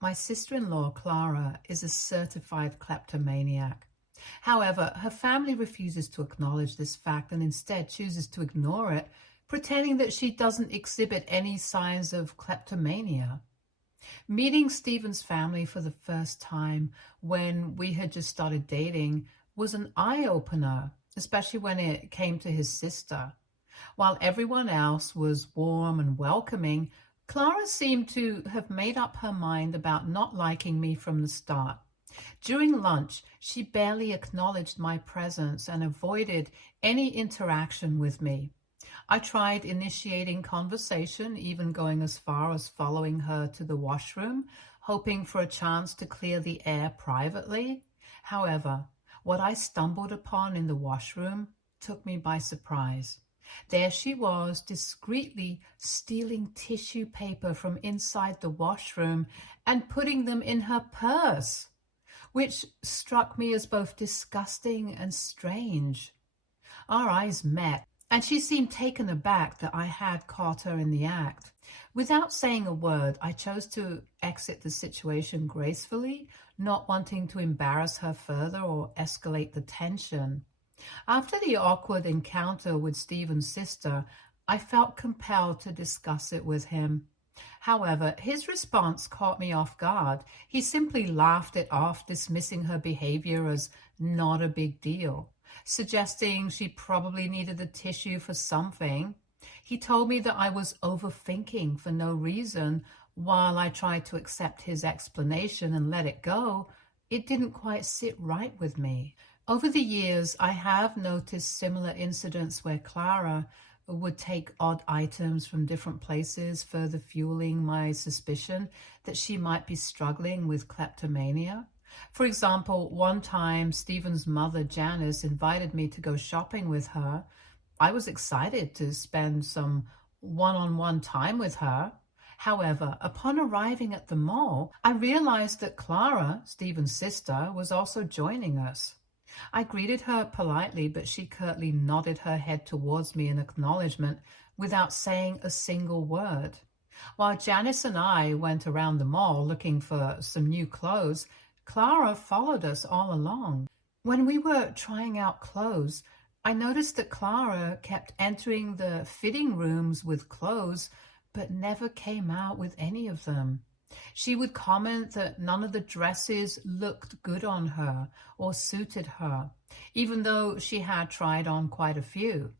My sister-in-law, Clara, is a certified kleptomaniac. However, her family refuses to acknowledge this fact and instead chooses to ignore it, pretending that she doesn't exhibit any signs of kleptomania. Meeting Stephen's family for the first time when we had just started dating was an eye-opener, especially when it came to his sister. While everyone else was warm and welcoming, Clara seemed to have made up her mind about not liking me from the start. During lunch, she barely acknowledged my presence and avoided any interaction with me. I tried initiating conversation, even going as far as following her to the washroom, hoping for a chance to clear the air privately. However, what I stumbled upon in the washroom took me by surprise. There she was, discreetly stealing tissue paper from inside the washroom and putting them in her purse, which struck me as both disgusting and strange. Our eyes met, and she seemed taken aback that I had caught her in the act. Without saying a word, I chose to exit the situation gracefully, not wanting to embarrass her further or escalate the tension. After the awkward encounter with Stephen's sister, I felt compelled to discuss it with him. However, his response caught me off guard. He simply laughed it off, dismissing her behavior as not a big deal, suggesting she probably needed the tissue for something. He told me that I was overthinking for no reason. While I tried to accept his explanation and let it go, it didn't quite sit right with me. Over the years, I have noticed similar incidents where Clara would take odd items from different places, further fueling my suspicion that she might be struggling with kleptomania. For example, one time Stephen's mother, Janice, invited me to go shopping with her. I was excited to spend some one-on-one time with her. However, upon arriving at the mall, I realized that Clara, Stephen's sister, was also joining us. I greeted her politely, but she curtly nodded her head towards me in acknowledgement without saying a single word. While Janice and I went around the mall looking for some new clothes, Clara followed us all along. When we were trying out clothes, I noticed that Clara kept entering the fitting rooms with clothes, but never came out with any of them. She would comment that none of the dresses looked good on her or suited her, even though she had tried on quite a few.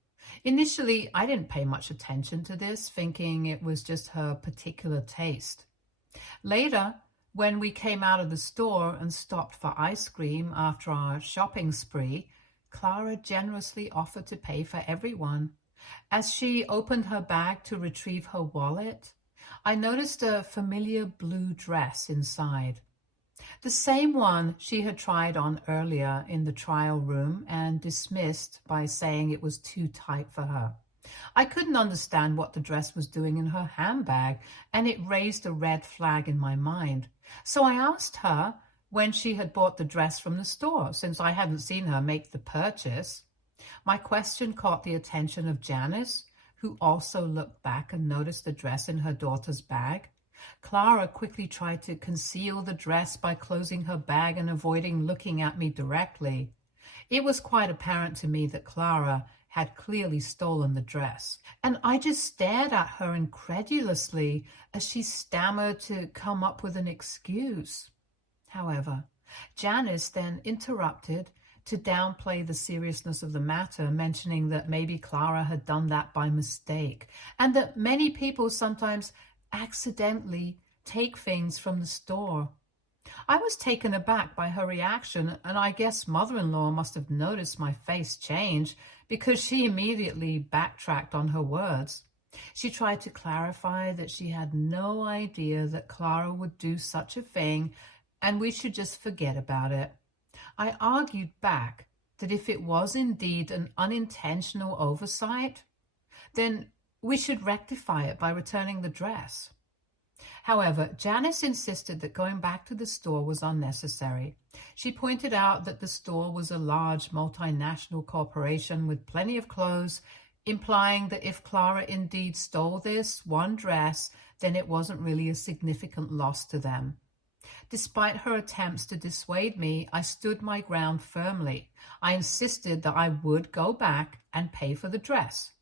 Initially, I didn't pay much attention to this, thinking it was just her particular taste. Later, when we came out of the store and stopped for ice cream after our shopping spree, Clara generously offered to pay for everyone. As she opened her bag to retrieve her wallet, I noticed a familiar blue dress inside. The same one she had tried on earlier in the trial room and dismissed by saying it was too tight for her. I couldn't understand what the dress was doing in her handbag, and it raised a red flag in my mind. So I asked her when she had bought the dress from the store, since I hadn't seen her make the purchase. My question caught the attention of Janice, who also looked back and noticed the dress in her daughter's bag. Clara quickly tried to conceal the dress by closing her bag and avoiding looking at me directly. It was quite apparent to me that Clara had clearly stolen the dress, and I just stared at her incredulously as she stammered to come up with an excuse. However, Janice then interrupted to downplay the seriousness of the matter, mentioning that maybe Clara had done that by mistake, and that many people sometimes accidentally take things from the store. I was taken aback by her reaction, and I guess mother-in-law must have noticed my face change because she immediately backtracked on her words. She tried to clarify that she had no idea that Clara would do such a thing and we should just forget about it. I argued back that if it was indeed an unintentional oversight, then we should rectify it by returning the dress. However, Janice insisted that going back to the store was unnecessary. She pointed out that the store was a large multinational corporation with plenty of clothes, implying that if Clara indeed stole this one dress, then it wasn't really a significant loss to them. Despite her attempts to dissuade me, I stood my ground firmly. I insisted that I would go back and pay for the dress,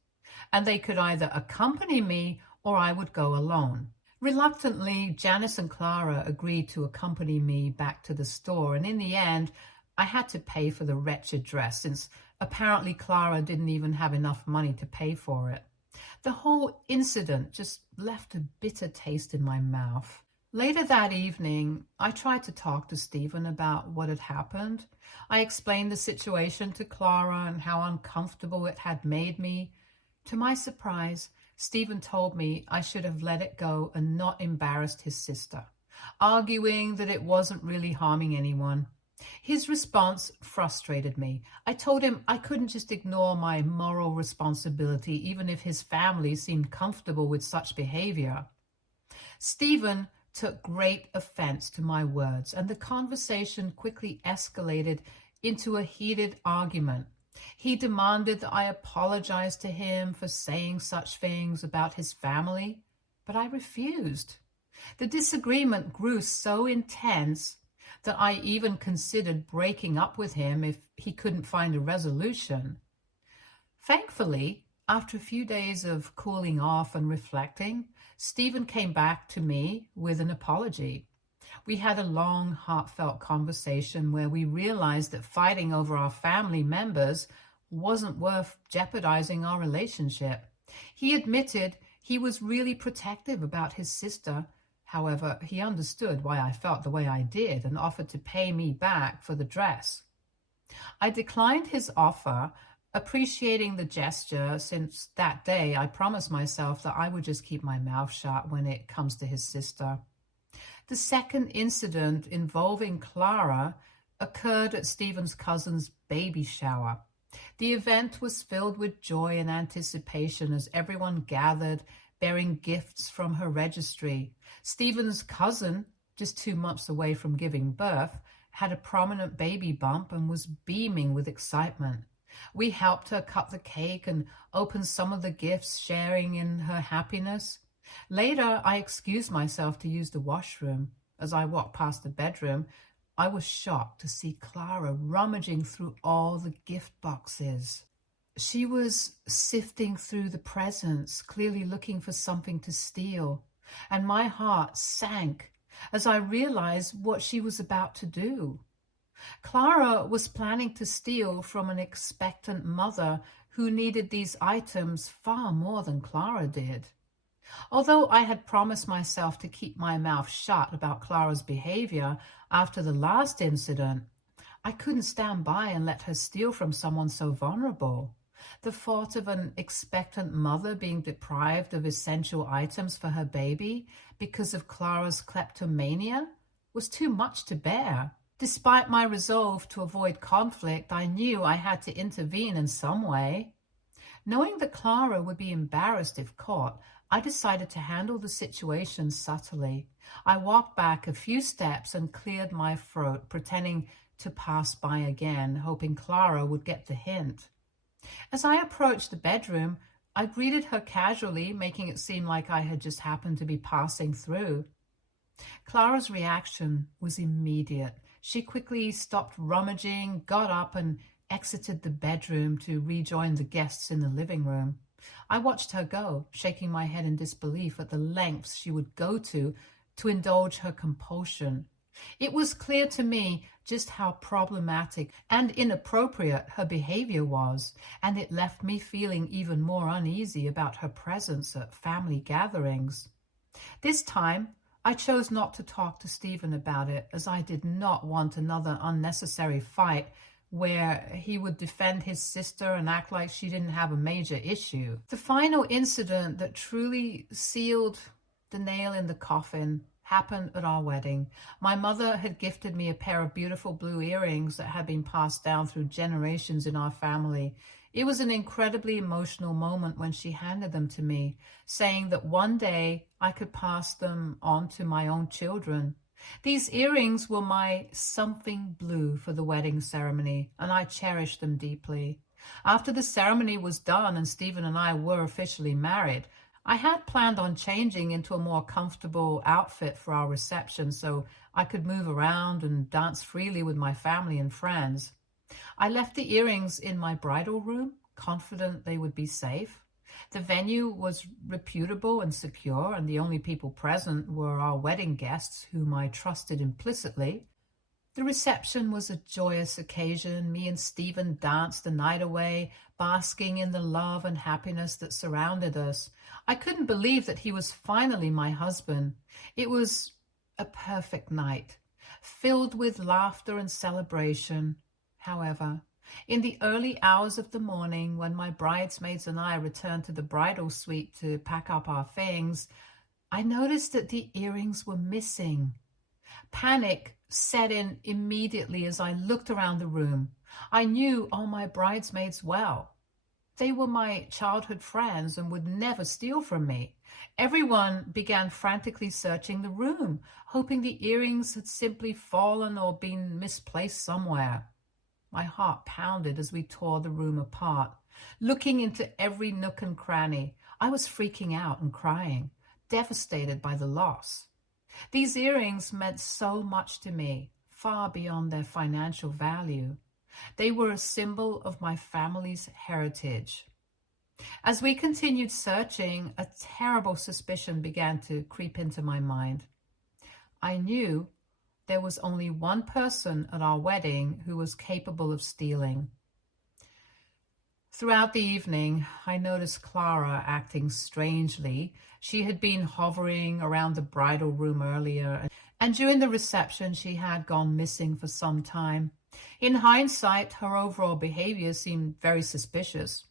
and they could either accompany me or I would go alone. Reluctantly, Janice and Clara agreed to accompany me back to the store, and in the end, I had to pay for the wretched dress since apparently Clara didn't even have enough money to pay for it. The whole incident just left a bitter taste in my mouth. Later that evening, I tried to talk to Stephen about what had happened. I explained the situation to Clara and how uncomfortable it had made me. To my surprise, Stephen told me I should have let it go and not embarrassed his sister, arguing that it wasn't really harming anyone. His response frustrated me. I told him I couldn't just ignore my moral responsibility even if his family seemed comfortable with such behavior. Stephen took great offense to my words, and the conversation quickly escalated into a heated argument. He demanded that I apologize to him for saying such things about his family, but I refused. The disagreement grew so intense that I even considered breaking up with him if he couldn't find a resolution. Thankfully, after a few days of cooling off and reflecting, Stephen came back to me with an apology. We had a long, heartfelt conversation where we realized that fighting over our family members wasn't worth jeopardizing our relationship. He admitted he was really protective about his sister. However, he understood why I felt the way I did and offered to pay me back for the dress. I declined his offer, appreciating the gesture, since that day I promised myself that I would just keep my mouth shut when it comes to his sister. The second incident involving Clara occurred at Stephen's cousin's baby shower. The event was filled with joy and anticipation as everyone gathered, bearing gifts from her registry. Stephen's cousin, just 2 months away from giving birth, had a prominent baby bump and was beaming with excitement. We helped her cut the cake and open some of the gifts, sharing in her happiness. Later, I excused myself to use the washroom. As I walked past the bedroom, I was shocked to see Clara rummaging through all the gift boxes. She was sifting through the presents, clearly looking for something to steal, and my heart sank as I realized what she was about to do. Clara was planning to steal from an expectant mother who needed these items far more than Clara did. Although I had promised myself to keep my mouth shut about Clara's behavior after the last incident, I couldn't stand by and let her steal from someone so vulnerable. The thought of an expectant mother being deprived of essential items for her baby because of Clara's kleptomania was too much to bear. Despite my resolve to avoid conflict, I knew I had to intervene in some way. Knowing that Clara would be embarrassed if caught, I decided to handle the situation subtly. I walked back a few steps and cleared my throat, pretending to pass by again, hoping Clara would get the hint. As I approached the bedroom, I greeted her casually, making it seem like I had just happened to be passing through. Clara's reaction was immediate. She quickly stopped rummaging, got up, and exited the bedroom to rejoin the guests in the living room. I watched her go, shaking my head in disbelief at the lengths she would go to indulge her compulsion. It was clear to me just how problematic and inappropriate her behavior was, and it left me feeling even more uneasy about her presence at family gatherings. This time, I chose not to talk to Stephen about it, as I did not want another unnecessary fight where he would defend his sister and act like she didn't have a major issue. The final incident that truly sealed the nail in the coffin happened at our wedding. My mother had gifted me a pair of beautiful blue earrings that had been passed down through generations in our family. It was an incredibly emotional moment when she handed them to me, saying that one day I could pass them on to my own children. These earrings were my something blue for the wedding ceremony, and I cherished them deeply. After the ceremony was done and Stephen and I were officially married, I had planned on changing into a more comfortable outfit for our reception so I could move around and dance freely with my family and friends. I left the earrings in my bridal room, confident they would be safe. The venue was reputable and secure, and the only people present were our wedding guests, whom I trusted implicitly. The reception was a joyous occasion. Me and Stephen danced the night away, basking in the love and happiness that surrounded us. I couldn't believe that he was finally my husband. It was a perfect night, filled with laughter and celebration. However, in the early hours of the morning, when my bridesmaids and I returned to the bridal suite to pack up our things, I noticed that the earrings were missing. Panic set in immediately as I looked around the room. I knew all my bridesmaids well. They were my childhood friends and would never steal from me. Everyone began frantically searching the room, hoping the earrings had simply fallen or been misplaced somewhere. My heart pounded as we tore the room apart. Looking into every nook and cranny, I was freaking out and crying, devastated by the loss. These earrings meant so much to me, far beyond their financial value. They were a symbol of my family's heritage. As we continued searching, a terrible suspicion began to creep into my mind. I knew there was only one person at our wedding who was capable of stealing. Throughout the evening, I noticed Clara acting strangely. She had been hovering around the bridal room earlier, and during the reception, she had gone missing for some time. In hindsight, her overall behavior seemed very suspicious.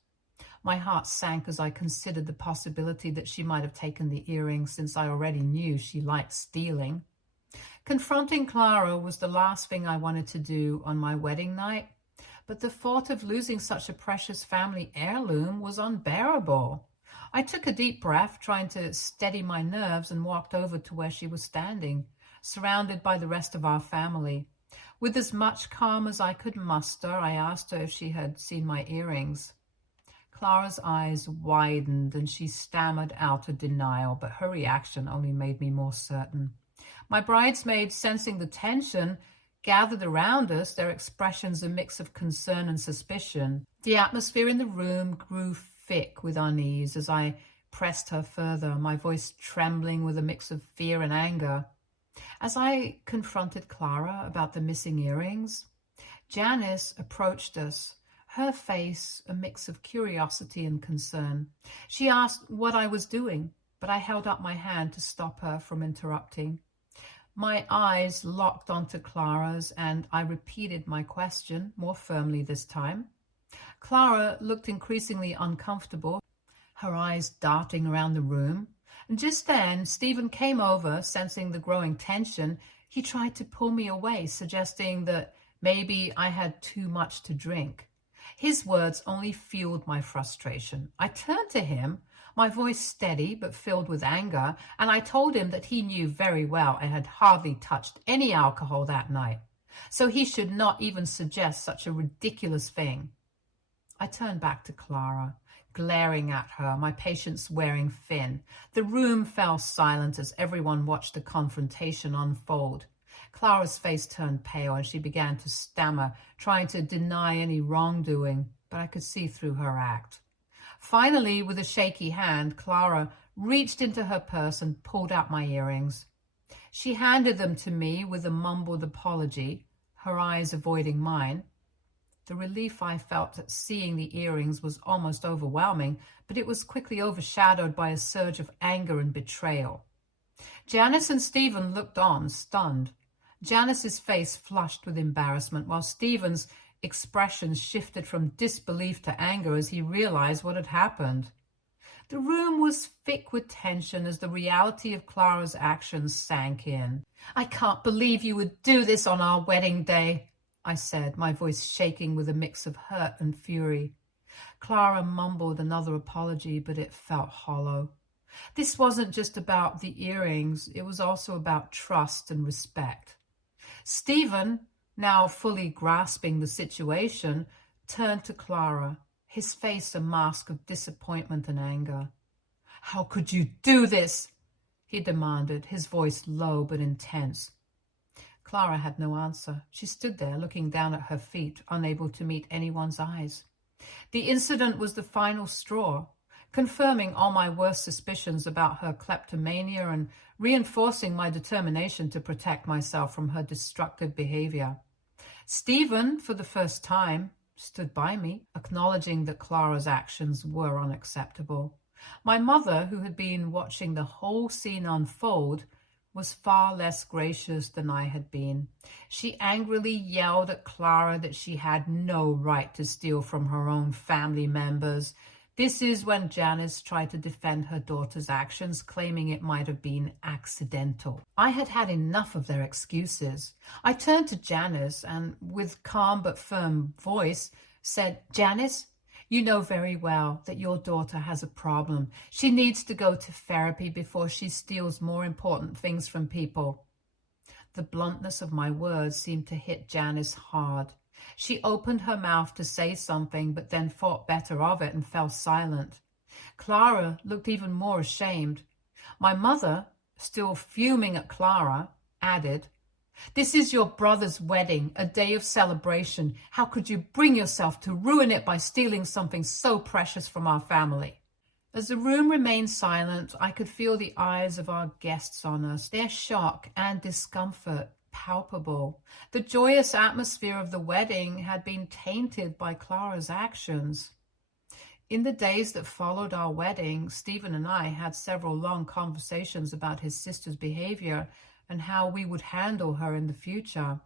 My heart sank as I considered the possibility that she might have taken the earrings, since I already knew she liked stealing. Confronting Clara was the last thing I wanted to do on my wedding night, but the thought of losing such a precious family heirloom was unbearable. I took a deep breath, trying to steady my nerves, and walked over to where she was standing, surrounded by the rest of our family. With as much calm as I could muster, I asked her if she had seen my earrings. Clara's eyes widened and she stammered out a denial, but her reaction only made me more certain. My bridesmaids, sensing the tension, gathered around us, their expressions a mix of concern and suspicion. The atmosphere in the room grew thick with unease as I pressed her further, my voice trembling with a mix of fear and anger. As I confronted Clara about the missing earrings, Janice approached us, her face a mix of curiosity and concern. She asked what I was doing, but I held up my hand to stop her from interrupting. My eyes locked onto Clara's, and I repeated my question, more firmly this time. Clara looked increasingly uncomfortable, her eyes darting around the room. And just then, Stephen came over, sensing the growing tension. He tried to pull me away, suggesting that maybe I had too much to drink. His words only fueled my frustration. I turned to him, my voice steady but filled with anger, and I told him that he knew very well I had hardly touched any alcohol that night, so he should not even suggest such a ridiculous thing. I turned back to Clara, glaring at her, my patience wearing thin. The room fell silent as everyone watched the confrontation unfold. Clara's face turned pale and she began to stammer, trying to deny any wrongdoing, but I could see through her act. Finally, with a shaky hand, Clara reached into her purse and pulled out my earrings. She handed them to me with a mumbled apology, her eyes avoiding mine. The relief I felt at seeing the earrings was almost overwhelming, but it was quickly overshadowed by a surge of anger and betrayal. Janice and Stephen looked on, stunned. Janice's face flushed with embarrassment, while Stephen's expression shifted from disbelief to anger as he realized what had happened. The room was thick with tension as the reality of Clara's actions sank in. "I can't believe you would do this on our wedding day," I said, my voice shaking with a mix of hurt and fury. Clara mumbled another apology, but it felt hollow. This wasn't just about the earrings, it was also about trust and respect. Stephen, now fully grasping the situation, turned to Clara, his face a mask of disappointment and anger. "How could you do this?" he demanded, his voice low but intense. Clara had no answer. She stood there, looking down at her feet, unable to meet anyone's eyes. The incident was the final straw, confirming all my worst suspicions about her kleptomania and reinforcing my determination to protect myself from her destructive behavior. Stephen, for the first time, stood by me, acknowledging that Clara's actions were unacceptable. My mother, who had been watching the whole scene unfold, was far less gracious than I had been. She angrily yelled at Clara that she had no right to steal from her own family members. This is when Janice tried to defend her daughter's actions, claiming it might have been accidental. I had had enough of their excuses. I turned to Janice and, with calm but firm voice, said, "Janice, you know very well that your daughter has a problem. She needs to go to therapy before she steals more important things from people." The bluntness of my words seemed to hit Janice hard. She opened her mouth to say something, but then thought better of it and fell silent. Clara looked even more ashamed. My mother, still fuming at Clara, added, "This is your brother's wedding, a day of celebration. How could you bring yourself to ruin it by stealing something so precious from our family?" As the room remained silent, I could feel the eyes of our guests on us, their shock and discomfort palpable. The joyous atmosphere of the wedding had been tainted by Clara's actions. In the days that followed our wedding, Stephen and I had several long conversations about his sister's behavior and how we would handle her in the future.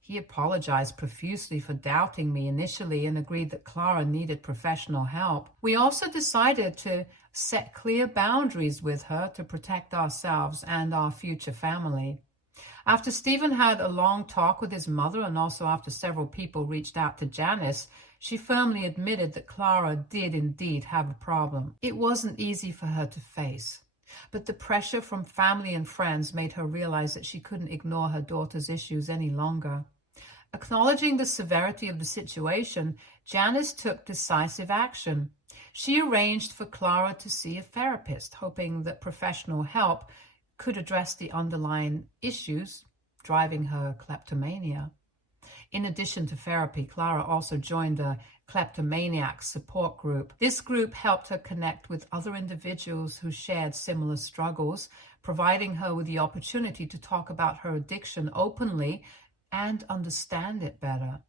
He apologized profusely for doubting me initially and agreed that Clara needed professional help. We also decided to set clear boundaries with her to protect ourselves and our future family. After Stephen had a long talk with his mother and also after several people reached out to Janice, she firmly admitted that Clara did indeed have a problem. It wasn't easy for her to face, but the pressure from family and friends made her realize that she couldn't ignore her daughter's issues any longer. Acknowledging the severity of the situation, Janice took decisive action. She arranged for Clara to see a therapist, hoping that professional help could address the underlying issues driving her kleptomania. In addition to therapy, Clara also joined a kleptomaniac support group. This group helped her connect with other individuals who shared similar struggles, providing her with the opportunity to talk about her addiction openly and understand it better.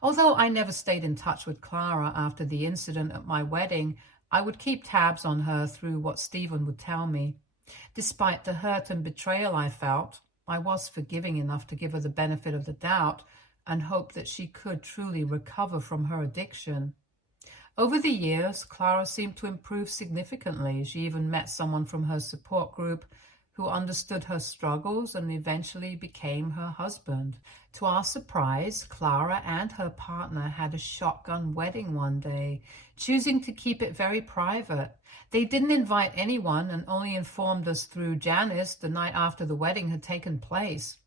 Although I never stayed in touch with Clara after the incident at my wedding, I would keep tabs on her through what Stephen would tell me. Despite the hurt and betrayal I felt, I was forgiving enough to give her the benefit of the doubt and hope that she could truly recover from her addiction. Over the years, Clara seemed to improve significantly. She even met someone from her support group who understood her struggles and eventually became her husband. To our surprise, Clara and her partner had a shotgun wedding one day, choosing to keep it very private. They didn't invite anyone and only informed us through Janice the night after the wedding had taken place.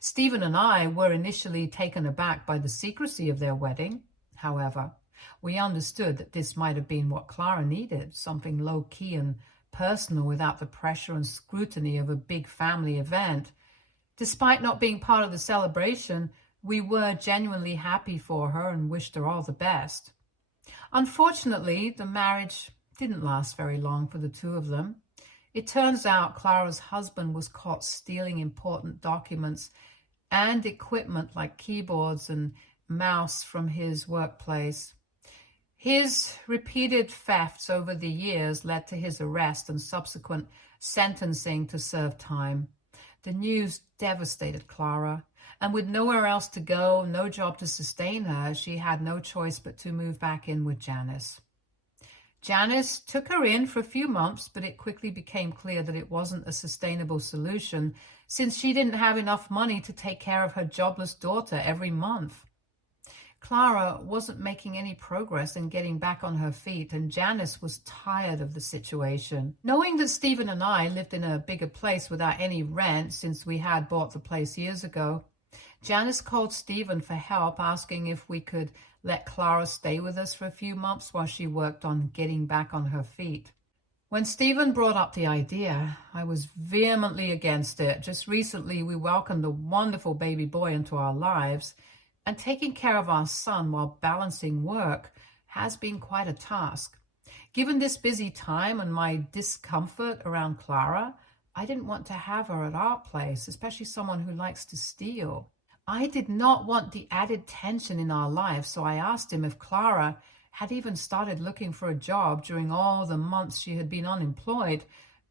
Stephen and I were initially taken aback by the secrecy of their wedding. However, we understood that this might have been what Clara needed, something low-key and personal without the pressure and scrutiny of a big family event. Despite not being part of the celebration, we were genuinely happy for her and wished her all the best. Unfortunately, the marriage didn't last very long for the two of them. It turns out Clara's husband was caught stealing important documents and equipment like keyboards and mouse from his workplace. His repeated thefts over the years led to his arrest and subsequent sentencing to serve time. The news devastated Clara, and with nowhere else to go, no job to sustain her, she had no choice but to move back in with Janice. Janice took her in for a few months, but it quickly became clear that it wasn't a sustainable solution since she didn't have enough money to take care of her jobless daughter every month. Clara wasn't making any progress in getting back on her feet, and Janice was tired of the situation. Knowing that Stephen and I lived in a bigger place without any rent since we had bought the place years ago, Janice called Stephen for help, asking if we could let Clara stay with us for a few months while she worked on getting back on her feet. When Stephen brought up the idea, I was vehemently against it. Just recently, we welcomed a wonderful baby boy into our lives, and taking care of our son while balancing work has been quite a task. Given this busy time and my discomfort around Clara, I didn't want to have her at our place, especially someone who likes to steal. I did not want the added tension in our lives, so I asked him if Clara had even started looking for a job during all the months she had been unemployed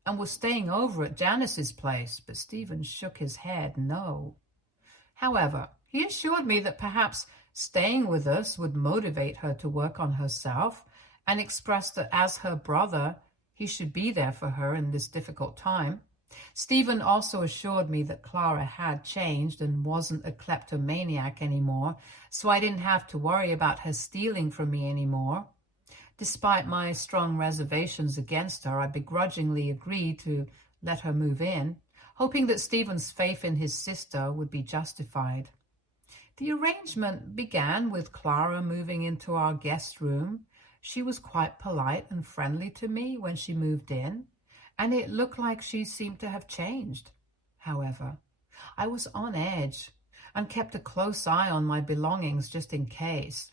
and was staying over at Janice's place, but Stephen shook his head no. However, he assured me that perhaps staying with us would motivate her to work on herself, and expressed that as her brother, he should be there for her in this difficult time. Stephen also assured me that Clara had changed and wasn't a kleptomaniac anymore, so I didn't have to worry about her stealing from me anymore. Despite my strong reservations against her, I begrudgingly agreed to let her move in, hoping that Stephen's faith in his sister would be justified. The arrangement began with Clara moving into our guest room. She was quite polite and friendly to me when she moved in, and it looked like she seemed to have changed. However, I was on edge and kept a close eye on my belongings just in case.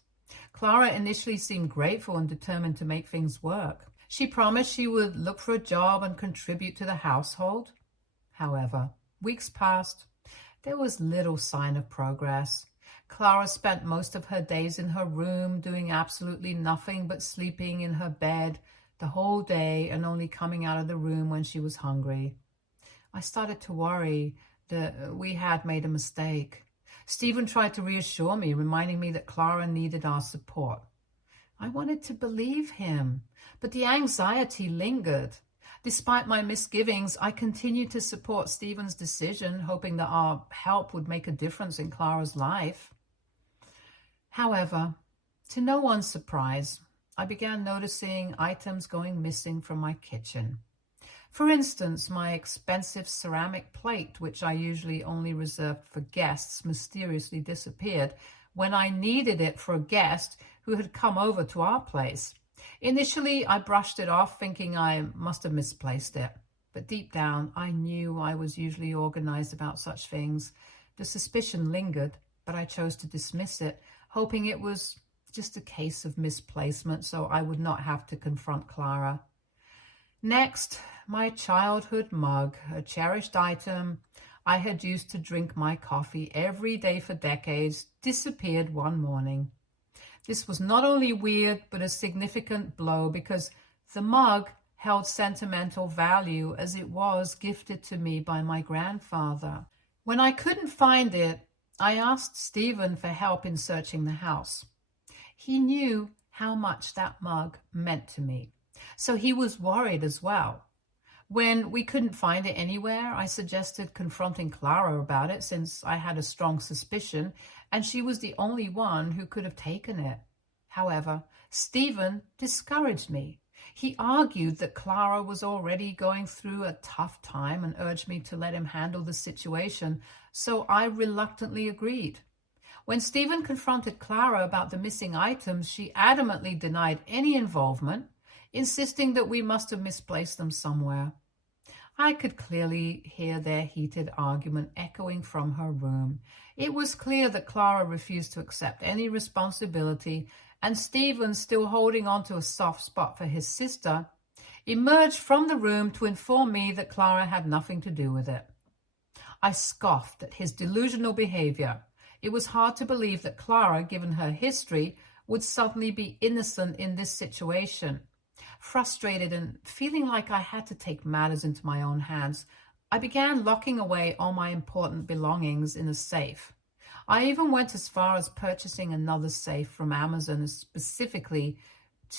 Clara initially seemed grateful and determined to make things work. She promised she would look for a job and contribute to the household. However, weeks passed. There was little sign of progress. Clara spent most of her days in her room, doing absolutely nothing but sleeping in her bed the whole day and only coming out of the room when she was hungry. I started to worry that we had made a mistake. Stephen tried to reassure me, reminding me that Clara needed our support. I wanted to believe him, but the anxiety lingered. Despite my misgivings, I continued to support Stephen's decision, hoping that our help would make a difference in Clara's life. However, to no one's surprise, I began noticing items going missing from my kitchen. For instance, my expensive ceramic plate, which I usually only reserved for guests, mysteriously disappeared when I needed it for a guest who had come over to our place. Initially, I brushed it off, thinking I must have misplaced it. But deep down, I knew I was usually organized about such things. The suspicion lingered, but I chose to dismiss it, hoping it was just a case of misplacement so I would not have to confront Clara. Next, my childhood mug, a cherished item I had used to drink my coffee every day for decades, disappeared one morning. This was not only weird, but a significant blow because the mug held sentimental value as it was gifted to me by my grandfather. When I couldn't find it, I asked Stephen for help in searching the house. He knew how much that mug meant to me, so he was worried as well. When we couldn't find it anywhere, I suggested confronting Clara about it since I had a strong suspicion and she was the only one who could have taken it. However, Stephen discouraged me. He argued that Clara was already going through a tough time and urged me to let him handle the situation, so I reluctantly agreed. When Stephen confronted Clara about the missing items, she adamantly denied any involvement, insisting that we must have misplaced them somewhere. I could clearly hear their heated argument echoing from her room. It was clear that Clara refused to accept any responsibility, and Stephen, still holding on to a soft spot for his sister, emerged from the room to inform me that Clara had nothing to do with it. I scoffed at his delusional behavior. It was hard to believe that Clara, given her history, would suddenly be innocent in this situation. Frustrated and feeling like I had to take matters into my own hands, I began locking away all my important belongings in a safe. I even went as far as purchasing another safe from Amazon specifically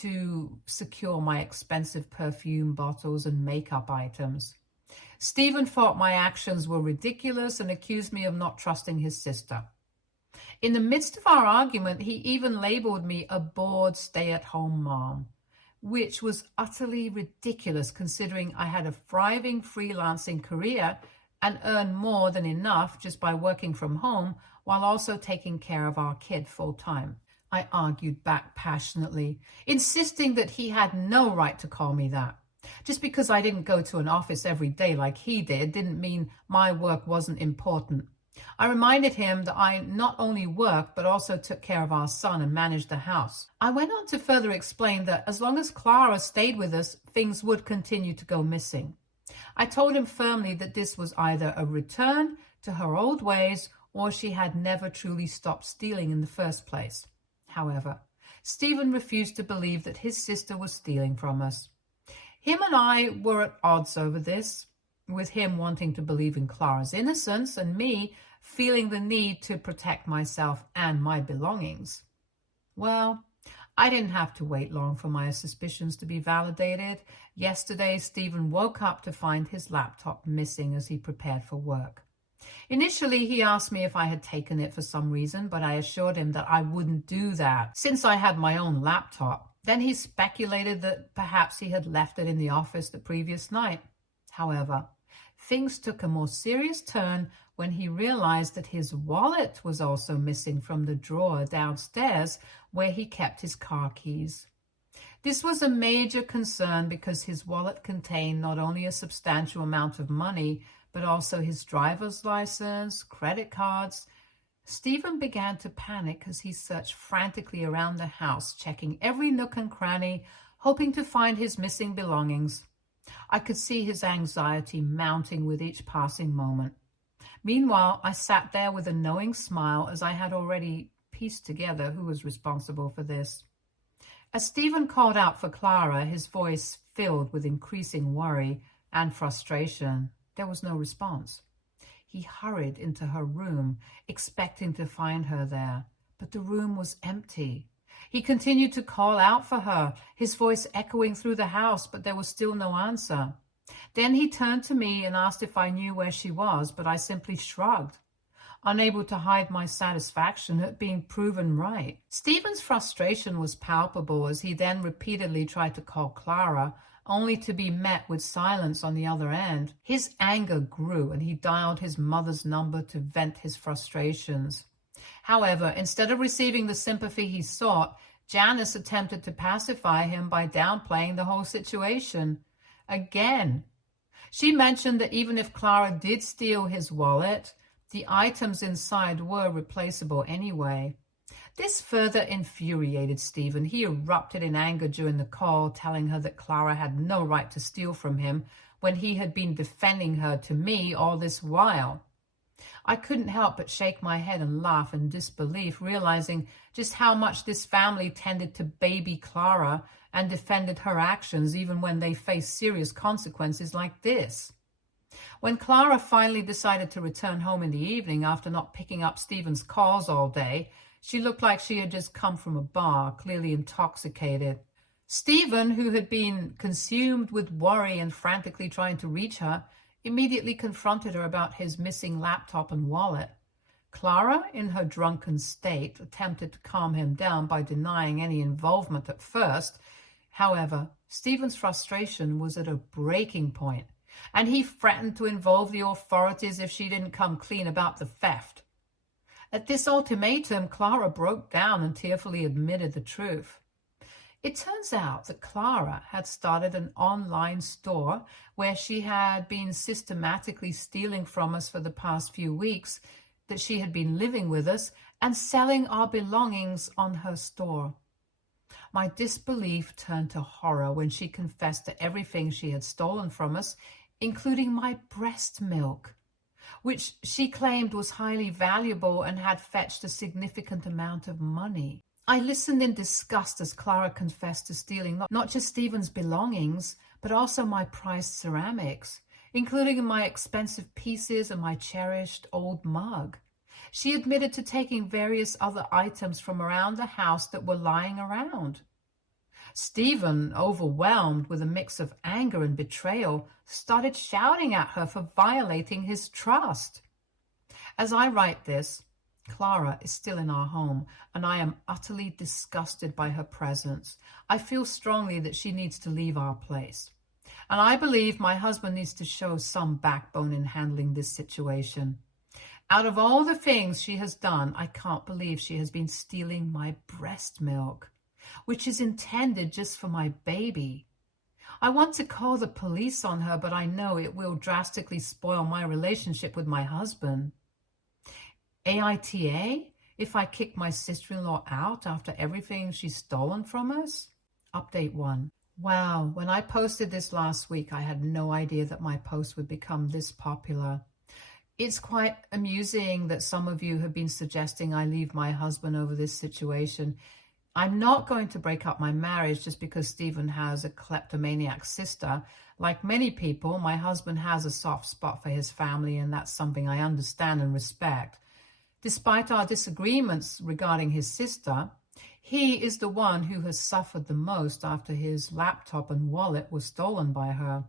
to secure my expensive perfume bottles and makeup items. Stephen thought my actions were ridiculous and accused me of not trusting his sister. In the midst of our argument, he even labeled me a bored stay-at-home mom, which was utterly ridiculous considering I had a thriving freelancing career and earned more than enough just by working from home while also taking care of our kid full-time. I argued back passionately, insisting that he had no right to call me that. Just because I didn't go to an office every day like he did didn't mean my work wasn't important. I reminded him that I not only worked but also took care of our son and managed the house. I went on to further explain that as long as Clara stayed with us, things would continue to go missing. I told him firmly that this was either a return to her old ways or she had never truly stopped stealing in the first place. However, Stephen refused to believe that his sister was stealing from us. Him and I were at odds over this, with him wanting to believe in Clara's innocence and me feeling the need to protect myself and my belongings. Well, I didn't have to wait long for my suspicions to be validated. Yesterday, Stephen woke up to find his laptop missing as he prepared for work. Initially, he asked me if I had taken it for some reason, but I assured him that I wouldn't do that since I had my own laptop. Then he speculated that perhaps he had left it in the office the previous night. However, things took a more serious turn when he realized that his wallet was also missing from the drawer downstairs where he kept his car keys. This was a major concern because his wallet contained not only a substantial amount of money, but also his driver's license, credit cards. Stephen began to panic as he searched frantically around the house, checking every nook and cranny, hoping to find his missing belongings. I could see his anxiety mounting with each passing moment. Meanwhile, I sat there with a knowing smile as I had already pieced together who was responsible for this. As Stephen called out for Clara, his voice filled with increasing worry and frustration, there was no response. He hurried into her room, expecting to find her there, but the room was empty. He continued to call out for her, his voice echoing through the house, but there was still no answer. Then he turned to me and asked if I knew where she was, but I simply shrugged, unable to hide my satisfaction at being proven right. Stephen's frustration was palpable as he then repeatedly tried to call Clara, only to be met with silence on the other end. His anger grew and he dialed his mother's number to vent his frustrations. However, instead of receiving the sympathy he sought, Janice attempted to pacify him by downplaying the whole situation. Again, she mentioned that even if Clara did steal his wallet, the items inside were replaceable anyway. This further infuriated Stephen. He erupted in anger during the call, telling her that Clara had no right to steal from him when he had been defending her to me all this while. I couldn't help but shake my head and laugh in disbelief, realizing just how much this family tended to baby Clara and defended her actions even when they faced serious consequences like this. When Clara finally decided to return home in the evening after not picking up Stephen's calls all day, she looked like she had just come from a bar, clearly intoxicated. Stephen, who had been consumed with worry and frantically trying to reach her, immediately confronted her about his missing laptop and wallet. Clara, in her drunken state, attempted to calm him down by denying any involvement at first. However, Stephen's frustration was at a breaking point, and he threatened to involve the authorities if she didn't come clean about the theft. At this ultimatum, Clara broke down and tearfully admitted the truth. It turns out that Clara had started an online store where she had been systematically stealing from us for the past few weeks that she had been living with us and selling our belongings on her store. My disbelief turned to horror when she confessed to everything she had stolen from us, including my breast milk, which she claimed was highly valuable and had fetched a significant amount of money. I listened in disgust as Clara confessed to stealing not just Stephen's belongings, but also my prized ceramics, including my expensive pieces and my cherished old mug. She admitted to taking various other items from around the house that were lying around. Stephen, overwhelmed with a mix of anger and betrayal, started shouting at her for violating his trust. As I write this, Clara is still in our home, and I am utterly disgusted by her presence. I feel strongly that she needs to leave our place. And I believe my husband needs to show some backbone in handling this situation. Out of all the things she has done, I can't believe she has been stealing my breast milk, which is intended just for my baby. I want to call the police on her, but I know it will drastically spoil my relationship with my husband. AITA? If I kick my sister-in-law out after everything she's stolen from us? Update 1. Wow, when I posted this last week, I had no idea that my post would become this popular. It's quite amusing that some of you have been suggesting I leave my husband over this situation. I'm not going to break up my marriage just because Stephen has a kleptomaniac sister. Like many people, my husband has a soft spot for his family, and that's something I understand and respect. Despite our disagreements regarding his sister, he is the one who has suffered the most after his laptop and wallet were stolen by her.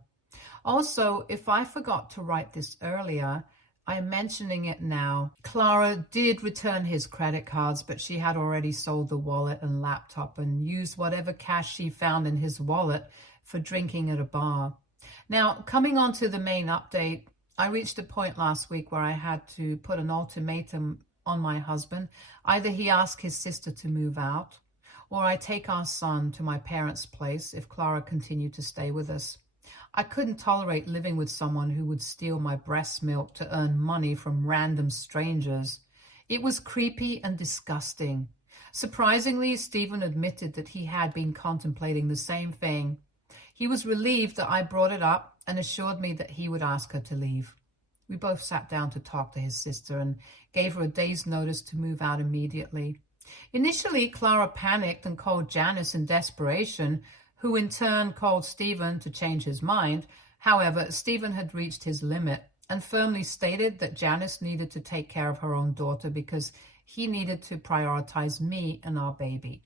Also, if I forgot to write this earlier, I am mentioning it now. Clara did return his credit cards, but she had already sold the wallet and laptop and used whatever cash she found in his wallet for drinking at a bar. Now, coming on to the main update, I reached a point last week where I had to put an ultimatum on my husband. Either he asks his sister to move out, or I take our son to my parents' place if Clara continued to stay with us. I couldn't tolerate living with someone who would steal my breast milk to earn money from random strangers. It was creepy and disgusting. Surprisingly, Stephen admitted that he had been contemplating the same thing. He was relieved that I brought it up and assured me that he would ask her to leave. We both sat down to talk to his sister and gave her a day's notice to move out immediately. Initially, Clara panicked and called Janice in desperation, who in turn called Stephen to change his mind. However, Stephen had reached his limit and firmly stated that Janice needed to take care of her own daughter because he needed to prioritize me and our baby.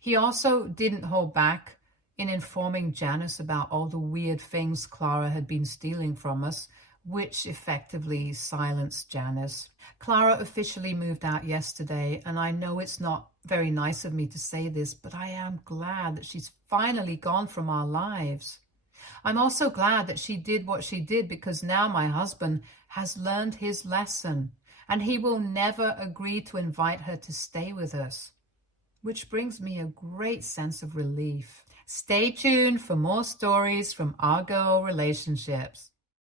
He also didn't hold back in informing Janice about all the weird things Clara had been stealing from us, which effectively silenced Janice. Clara officially moved out yesterday, and I know it's not very nice of me to say this, but I am glad that she's finally gone from our lives. I'm also glad that she did what she did because now my husband has learned his lesson, and he will never agree to invite her to stay with us, which brings me a great sense of relief. Stay tuned for more stories from our girl relationships.